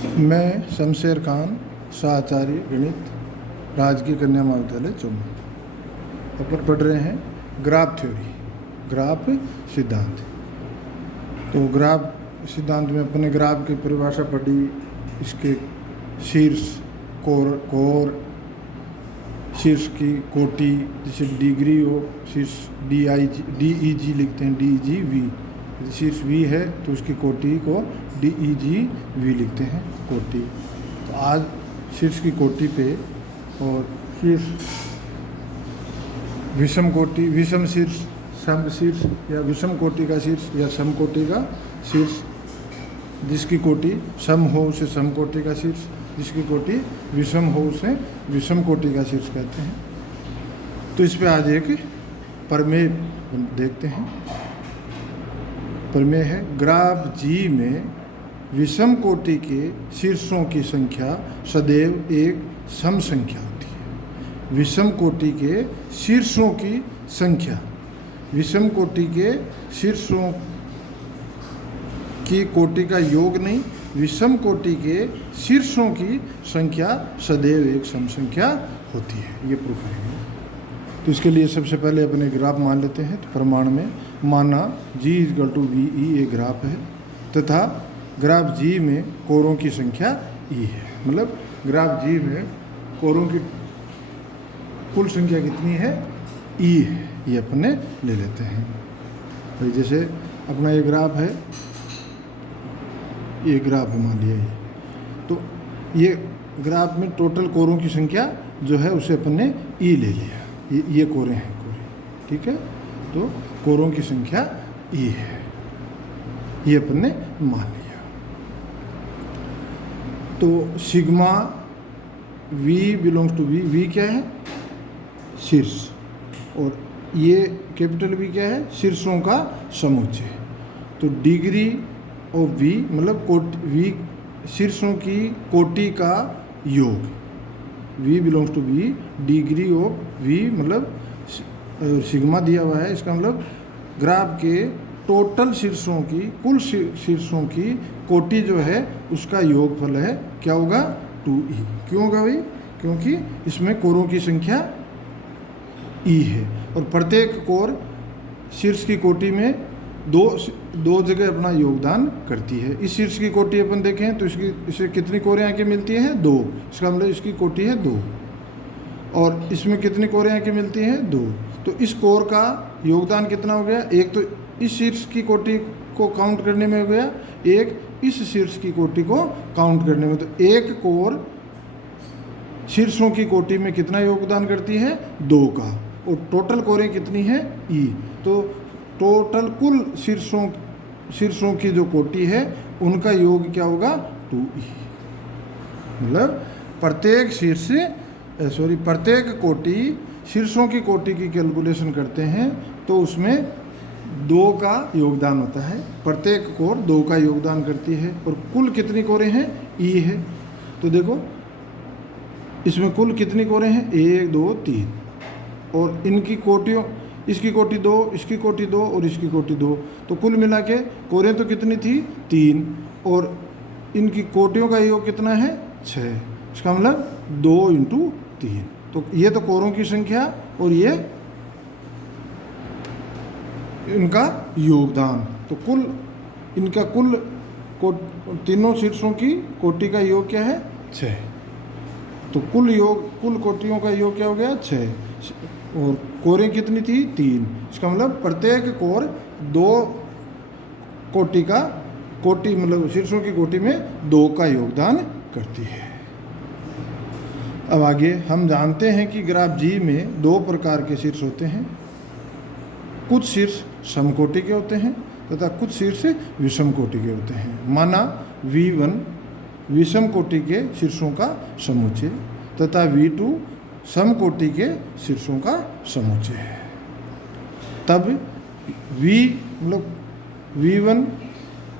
मैं शमशेर खान, सहाचार्य गणित, राजकीय कन्या महाविद्यालय चौमा। अपन पढ़ रहे हैं ग्राफ थ्योरी, ग्राफ सिद्धांत। तो ग्राफ सिद्धांत में अपने ग्राफ की परिभाषा पढ़ी, इसके शीर्ष, कोर, शीर्ष की कोटि, जैसे डिग्री हो, शीर्ष DEG लिखते हैं, DEG-V। यदि शीर्ष V है तो उसकी कोटि को DEG-V लिखते हैं, कोटि। तो आज शीर्ष की कोटि पे और शीर्ष विषम कोटि, विषम शीर्ष, सम शीर्ष या विषम कोटि का शीर्ष या सम कोटि का शीर्ष, जिसकी कोटि सम हो उसे सम कोटि का शीर्ष, जिसकी कोटि विषम हो उसे विषम कोटि का शीर्ष कहते हैं। तो इस पे आज एक प्रमेय देखते हैं। प्रमेय है ग्राफ G में विषम कोटि के शीर्षों की संख्या सदैव एक सम संख्या होती है। विषम कोटि के शीर्षों की संख्या, विषम कोटि के शीर्षों की कोटि का योग नहीं, विषम कोटि के शीर्षों की संख्या सदैव एक सम संख्या होती है। ये प्रूफ है। तो इसके लिए सबसे पहले अपने ग्राफ मान लेते हैं। तो प्रमाण में माना G=VE एक ग्राफ है तथा ग्राफ G में कोरों की संख्या E है। मतलब ग्राफ G में कोरों की कुल संख्या कितनी है? E है। ये अपने ले लेते हैं। तो जैसे अपना ये ग्राफ है, ये ग्राफ है मान लिया ये। तो ये ग्राफ में टोटल कोरों की संख्या जो है उसे अपन ने E ले लिया। ये कोरे हैं, कोरे, ठीक है। तो कोरों की संख्या E है, ये अपन ने मान लिया। तो सिग्मा V∈V, V क्या है? शीर्ष, और ये कैपिटल V क्या है? शीर्षों का समुच्चय। तो डिग्री ऑफ V मतलब V शीर्षों की कोटि का योग। V∈V, डिग्री ऑफ V मतलब सिग्मा दिया हुआ है, इसका मतलब ग्राफ के टोटल शीर्षों की, कुल शीर्षों की कोटि जो है उसका योगफल है, क्या होगा? 2E। क्यों होगा भाई? क्योंकि इसमें कोरों की संख्या E है और प्रत्येक कोर शीर्ष की कोटि में दो जगह अपना योगदान करती है। इस शीर्ष की कोटि अपन देखें तो इसे कितनी कोरें आके मिलती हैं? 2। इसका मतलब इसकी कोटि है 2। और इसमें कितनी कोरें आके मिलती हैं? 2। तो इस कोर का योगदान कितना हो गया? एक तो इस शीर्ष की कोटि को काउंट करने में हो गया, एक इस शीर्ष की कोटि को काउंट करने में। तो एक कोर शीर्षों की कोटि में कितना योगदान करती है? 2 का। और टोटल कोरें कितनी है? E। तो टोटल कुल शीर्षों की जो कोटि है उनका योग क्या होगा? 2E। मतलब प्रत्येक कोटि शीर्षों की कोटि की कैलकुलेशन करते हैं तो उसमें 2 का योगदान होता है। प्रत्येक कोर 2 का योगदान करती है। और कुल कितनी कोरें हैं? E है। तो देखो इसमें कुल कितनी कोरें हैं? 1 2 3। और इनकी कोटियों, इसकी कोटि 2, इसकी कोटि 2 और इसकी कोटि 2। तो कुल मिला के कोरें तो कितनी थी? 3। और इनकी कोटियों का योग कितना है? 6। इसका मतलब 2 × 3। तो ये तो कोरों की संख्या और ये इनका योगदान। तो इनका कुल तीनों शीर्षों की कोटि का योग क्या है? 6। तो कुल कोटियों का योग क्या हो गया? 6। और कोरें कितनी थी? 3। इसका मतलब प्रत्येक कोर 2 कोटि मतलब शीर्षों की कोटि में 2 का योगदान करती है। अब आगे हम जानते हैं कि ग्राफ G में 2 प्रकार के शीर्ष होते हैं। कुछ शीर्ष समकोटि के होते हैं तथा कुछ शीर्ष विषम कोटि के होते हैं। माना V1 विषम कोटि के शीर्षों का समुच्चय तथा V2 समकोटि के शीर्षों का समुच्चय है। तब V1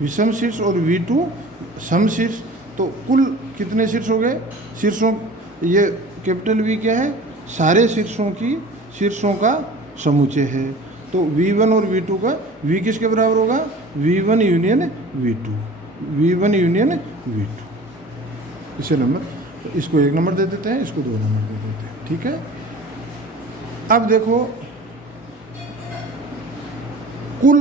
विषम शीर्ष और V2 सम शीर्ष। तो कुल कितने शीर्ष हो गए? शीर्षों, ये कैपिटल V क्या है? सारे शीर्षों का समुच्चय है। तो V1 और V2 का V किसके बराबर होगा? V1 union V2। इसे नंबर, इसको 1 नंबर दे देते हैं, इसको 2 नंबर दे देते हैं, ठीक है। अब देखो कुल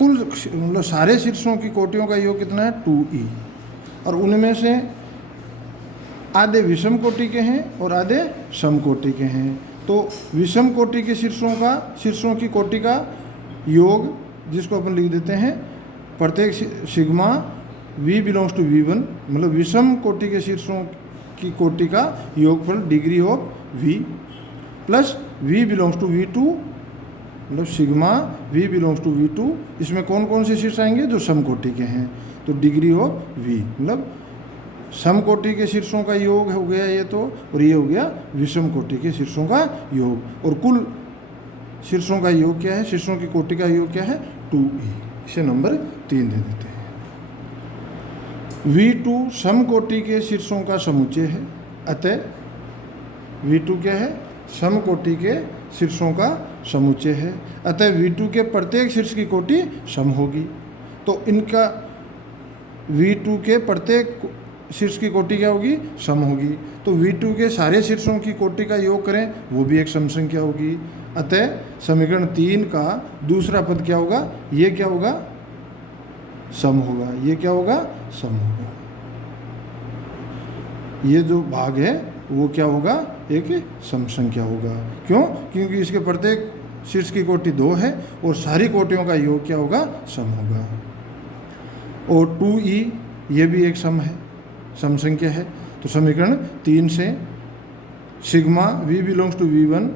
मतलब सारे शीर्षों की कोटियों का योग कितना है 2e, और उनमें से आधे विषम कोटि के हैं और आधे सम कोटि के हैं। तो विषम कोटि के शीर्षों की कोटि का योग, जिसको अपन लिख देते हैं प्रत्येक sigma v belongs to v1, मतलब विषम कोटि के शीर्षों की कोटि का योगफल degree of v plus v belongs to v2, मतलब sigma v belongs to v2। इसमें कौन कौन से शीर्ष आएंगे जो सम कोटि के हैं, तो डिग्री ऑफ v, मतलब सम कोटि के शीर्षों का योग हो गया ये तो, और ये हो गया विषम कोटि के शीर्षों का योग। और कुल शीर्षों का योग क्या है, शीर्षों की कोटि का योग क्या है 2e, इसे नंबर 3 दे देते हैं। v2 सम कोटि के शीर्षों का समुच्चय है, अतः v2 क्या है, सम कोटि के शीर्षों का समुच्चय है, अतः v2 के प्रत्येक शीर्ष की कोटि सम होगी। तो इनका v2 के प्रत्येक शीर्ष की कोटि क्या होगी, सम होगी। तो v2 के सारे शीर्षों की कोटि का योग करें, वो भी एक सम संख्या होगी। अतः समीकरण 3 का दूसरा पद क्या होगा, ये क्या होगा, सम होगा, ये क्या होगा, सम होगा। ये जो भाग है वो क्या होगा, एक सम संख्या होगा। क्यों, क्योंकि इसके प्रत्येक शीर्ष की कोटि 2 है और सारी कोटियों का योग क्या होगा, सम होगा। और 2e ये भी एक सम है, सम संख्या है। तो समीकरण 3 से sigma v belongs to v1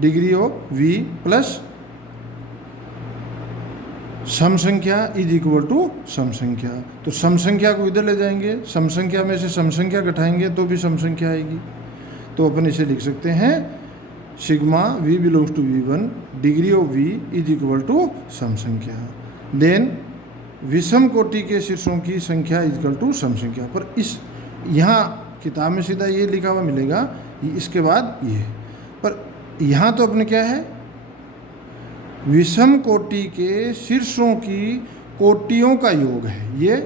degree of v plus सम संख्या इज इक्वल टू सम संख्या। तो सम संख्या को इधर ले जाएंगे, सम संख्या में से सम संख्या घटाएंगे तो भी सम संख्या आएगी। तो अपन इसे लिख सकते हैं sigma v belongs to v1 degree of v is equal to सम संख्या। देन विषम कोटि के शीर्षों की संख्या इक्वल टू सम संख्या। पर इस यहाँ किताब में सीधा ये लिखा हुआ मिलेगा, इसके बाद ये, पर यहाँ तो अपने क्या है, विषम कोटि के शीर्षों की कोटियों का योग है। ये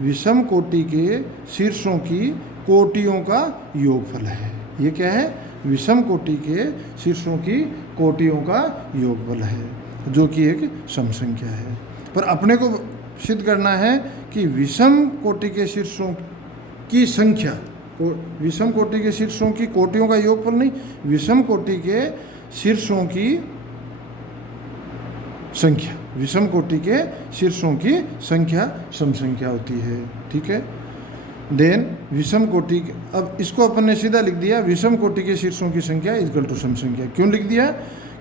विषम कोटि के शीर्षों की कोटियों का योगफल है। ये क्या है, विषम कोटि के शीर्षों की कोटियों का योगफल है, जो कि एक सम संख्या है। पर अपने को सिद्ध करना है कि विषम कोटि के शीर्षों की संख्या, विषम कोटि के शीर्षों की कोटियों का योगफल नहीं, विषम कोटि के शीर्षों की संख्या, विषम कोटि के शीर्षों की संख्या सम संख्या होती है, ठीक है। देन विषम कोटि, अब इसको अपन ने सीधा लिख दिया, विषम कोटि के शीर्षों की संख्या इक्वल टू सम संख्या। क्यों लिख दिया,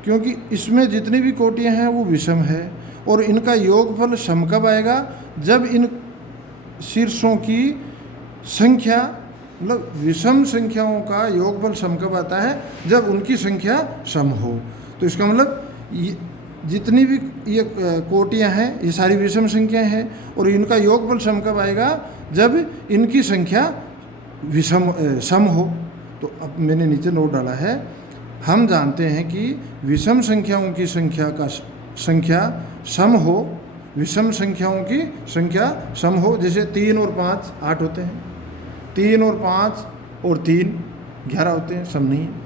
क्योंकि इसमें जितनी भी कोटियां हैं वो विषम है और इनका योगफल सम कब आएगा, जब इन शीर्षों की संख्या, मतलब विषम संख्याओं का योगफल सम कब आता है, जब उनकी संख्या सम हो। तो इसका मतलब जितनी भी ये कोटियां हैं ये सारी विषम संख्याएं हैं और इनका योगफल सम कब आएगा, जब इनकी संख्या सम हो। तो अब मैंने नीचे नोट डाला है, हम जानते हैं कि विषम संख्याओं की संख्या सम हो, विषम संख्याओं की संख्या सम हो। जैसे 3 और 5 8 होते हैं, 3 और 5 और 3 11 होते हैं, सम नहीं है।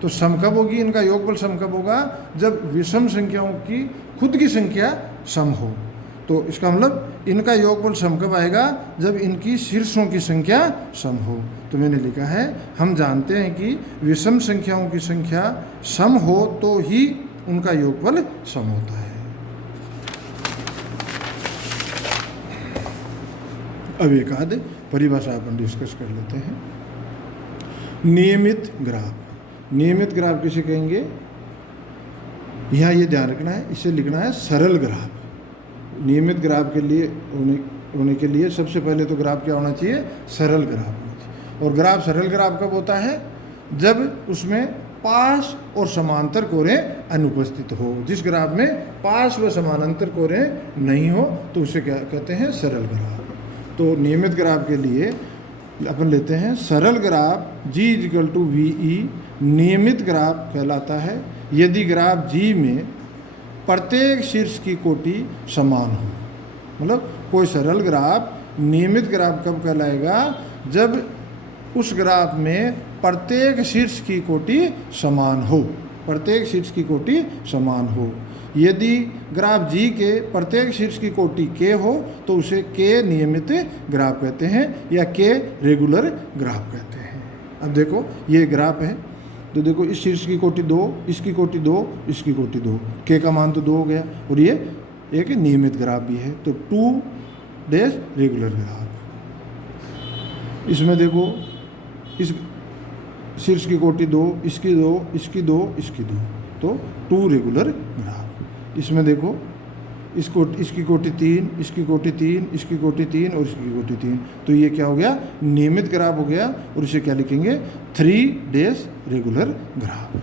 तो सम कब होगी, इनका योगफल सम कब होगा, जब विषम संख्याओं की खुद की संख्या सम हो। तो इसका मतलब इनका योगफल सम कब आएगा, जब इनकी शीर्षों की संख्या सम हो। तो मैंने लिखा है, हम जानते हैं कि विषम संख्याओं की संख्या सम हो तो ही उनका योगफल सम होता है। अब एक आध परिभाषा अपन डिस्कस कर लेते हैं। नियमित ग्राफ, नियमित ग्राफ किसे कहेंगे, यहाँ ये ध्यान रखना है, इसे लिखना है सरल ग्राफ। नियमित ग्राफ के लिए होने के लिए सबसे पहले तो ग्राफ क्या होना चाहिए, सरल ग्राफ होना चाहिए। और ग्राफ सरल ग्राफ कब होता है, जब उसमें पास और समांतर कोरें अनुपस्थित हो। जिस ग्राफ में पास व समानांतर कोरें नहीं हो तो उसे क्या कहते हैं, सरल ग्राफ। तो नियमित ग्राफ के लिए अपन लेते हैं सरल ग्राफ G = VE नियमित ग्राफ कहलाता है यदि ग्राफ G में प्रत्येक शीर्ष की कोटि समान हो। मतलब कोई सरल ग्राफ नियमित ग्राफ कब कहलाएगा, जब उस ग्राफ में प्रत्येक शीर्ष की कोटि समान हो, प्रत्येक शीर्ष की कोटि समान हो। यदि ग्राफ जी के प्रत्येक शीर्ष की कोटि के हो तो उसे के नियमित ग्राफ कहते हैं या के रेगुलर ग्राफ कहते हैं। अब देखो ये ग्राफ है, तो देखो इस शीर्ष की कोटि 2, इसकी कोटि 2, इसकी कोटि 2, के का मान तो 2 हो गया, और ये एक नियमित ग्राफ भी है, तो 2 डैश रेगुलर ग्राफ। इसमें देखो इस शीर्ष की कोटि 2, इसकी 2, इसकी 2, इसकी 2, तो 2 रेगुलर ग्राफ। इसमें देखो इसकी कोटि 3, इसकी कोटि 3, इसकी कोटि 3 और इसकी कोटि 3, तो ये क्या हो गया, नियमित ग्राफ हो गया, और इसे क्या लिखेंगे, 3 डैश रेगुलर ग्राफ।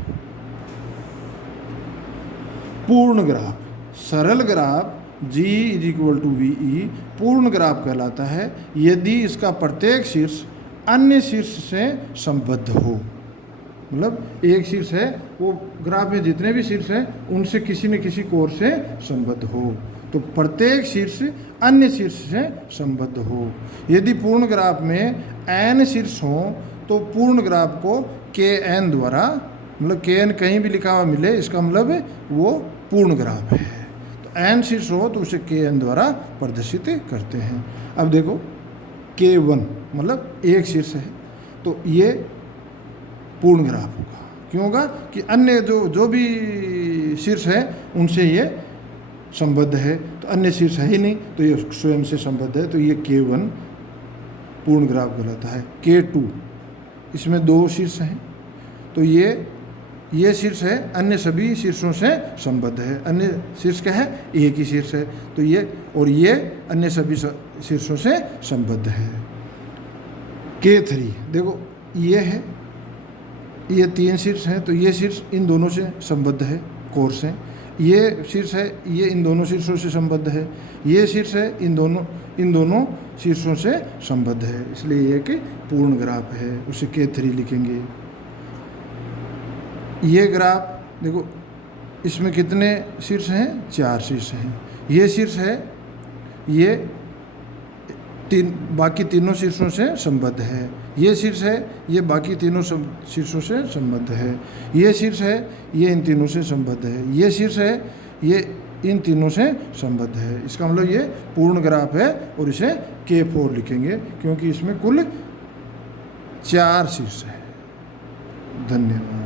पूर्ण ग्राफ, सरल ग्राफ G = VE पूर्ण ग्राफ कहलाता है यदि इसका प्रत्येक शीर्ष अन्य शीर्ष से संबद्ध हो। मतलब एक शीर्ष है, वो ग्राफ में जितने भी शीर्ष हैं उनसे किसी न किसी कोण से संबद्ध हो, तो प्रत्येक शीर्ष अन्य शीर्ष से संबद्ध हो। यदि पूर्ण ग्राफ में n शीर्ष हों तो पूर्ण ग्राफ को kn द्वारा, मतलब kn कहीं भी लिखा हुआ मिले इसका मतलब वो पूर्ण ग्राफ है, तो n शीर्ष हो तो उसे kn द्वारा प्रदर्शित करते हैं। अब देखो k1 मतलब एक शीर्ष है, तो ये पूर्ण ग्राफ होगा। क्यों होगा कि अन्य जो भी शीर्ष है उनसे ये संबद्ध है, तो अन्य शीर्ष है ही नहीं, तो ये स्वयं से संबद्ध है, तो ये k1 पूर्ण ग्राफ कहलाता है। k2 इसमें 2 शीर्ष हैं, तो ये शीर्ष है, अन्य सभी शीर्षों से संबद्ध है। अन्य शीर्ष क्या है, एक ही शीर्ष है, तो ये और ये अन्य सभी शीर्षों से संबद्ध है। k3 देखो ये है, ये 3 शीर्ष हैं, तो ये शीर्ष इन दोनों से संबद्ध है कोण से, ये शीर्ष है, ये इन दोनों शीर्षों से संबद्ध है, ये शीर्ष है, इन दोनों शीर्षों से संबद्ध है, इसलिए ये एक पूर्ण ग्राफ है, उसे k3 लिखेंगे। ये ग्राफ देखो इसमें कितने शीर्ष हैं, 4 शीर्ष हैं। ये शीर्ष है, ये बाकी तीनों शीर्षों से संबद्ध है। ये शीर्ष है, ये बाकी तीनों शीर्षों से संबद्ध है। ये शीर्ष है, ये इन तीनों से संबद्ध है। ये शीर्ष है, ये इन तीनों से संबद्ध है। इसका मतलब ये पूर्ण ग्राफ है, और इसे k4 लिखेंगे क्योंकि इसमें कुल 4 शीर्ष है। धन्यवाद।